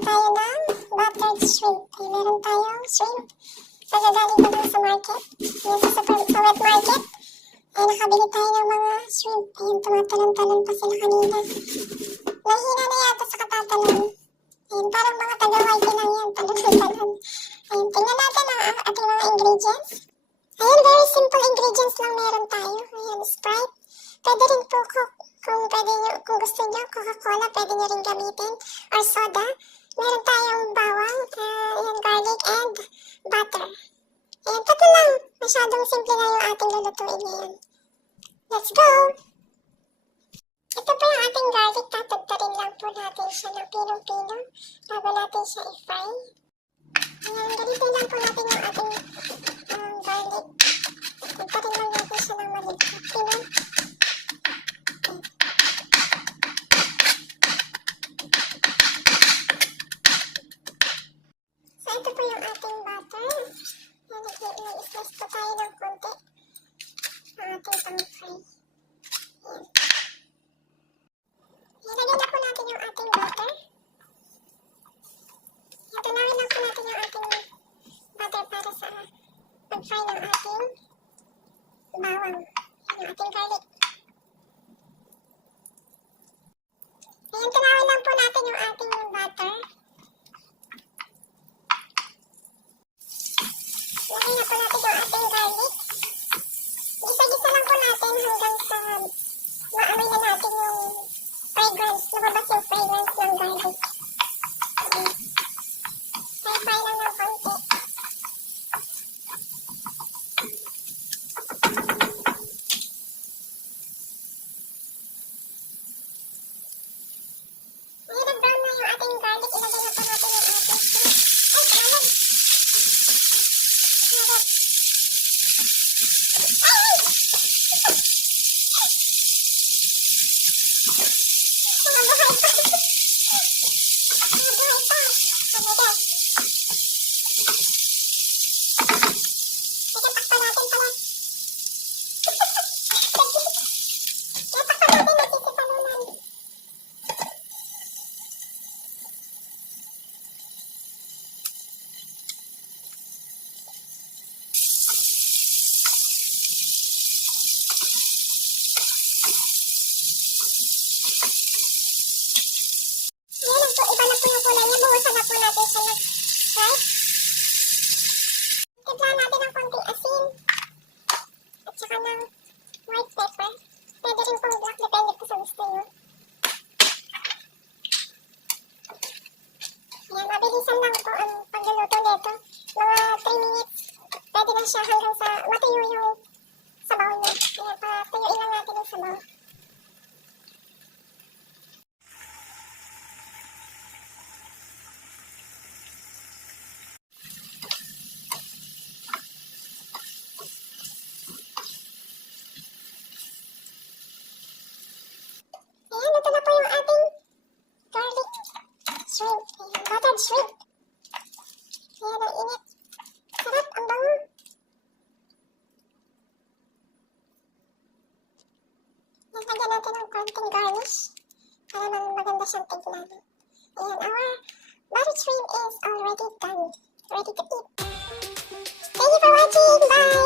tayo ng buttered shrimp. Ay, meron tayong shrimp. Pagagaling ko lang sa market. Yan sa wet market. Ay, nakabili tayo ng mga shrimp. Ayun, tumatalon-talon pa sila kanina. Nahina na yata sa katatalon. Ayun, parang mga taga-white lang yan. Talon-talon. Ayun, tingnan natin ang ating mga ingredients. Ayun, very simple ingredients lang meron tayo. Ayun, Sprite. Pwede rin po kung gusto nyo, Coca-Cola, pwede nyo rin gamitin. Or soda. Meron tayong bawang, ayan, garlic, and butter. Ayan, tatlo lang. Masyadong simple na yung ating lulutuin ngayon. Let's go! Ito po yung ating garlic. Tatagtarin lang po natin siya ng pinong-pino bago natin siya i-fry. Ayan, ganito lang po natin yung ating garlic. Tagtarin lang natin siya ng maligpit. Pinong. So, ito po yung ating butter. Ayan, nag-slice po tayo ng konti ang ating pang-fry. Ayan. Ilagay na po natin yung ating butter. Tunawin lang po natin yung ating butter para sa pag-fry ng ating bawang. Yung ating garlic. Ayan, tunawin lang po natin yung ating butter. Lagay na po natin yung ating garlic. Gisa-gisa lang po natin hanggang sa maamoy na natin yung fragrance. Lumabas yung fragrance ng garlic. Fry lang ng konti. Ngayon, nag-brown na yung ating garlic. Ilagay na po natin yung ating shrimp. Ay, kalan! Harap. Ay! Mga buhay pa. Mga buhay pa. Ano ba? Takpan natin pala. Takpan natin, nagsisitalunan. Ayan, iba na po yung kulay niya. Buhusan na po natin siya ng Sprite. Timpla natin ng konting asin. At saka ng white pepper. Pwede rin pong black, depende po sa gusto nyo. Ayan, mabilisan lang po ang pagluluto nito. Mga 3 minutes. Pwede na siya hanggang sa matuyo yung sabaw niya. Ayan, patuyuin lang natin yung sabaw. Ayan, ito na po yung ating garlic shrimp. Ayan, buttered shrimp. Ayan, ang init. Sarap, ang bango. Lagyan natin ng konting garnish para maganda siyang tignan. Ayan, our buttered shrimp is already done. Ready to eat. Thank you for watching. Bye!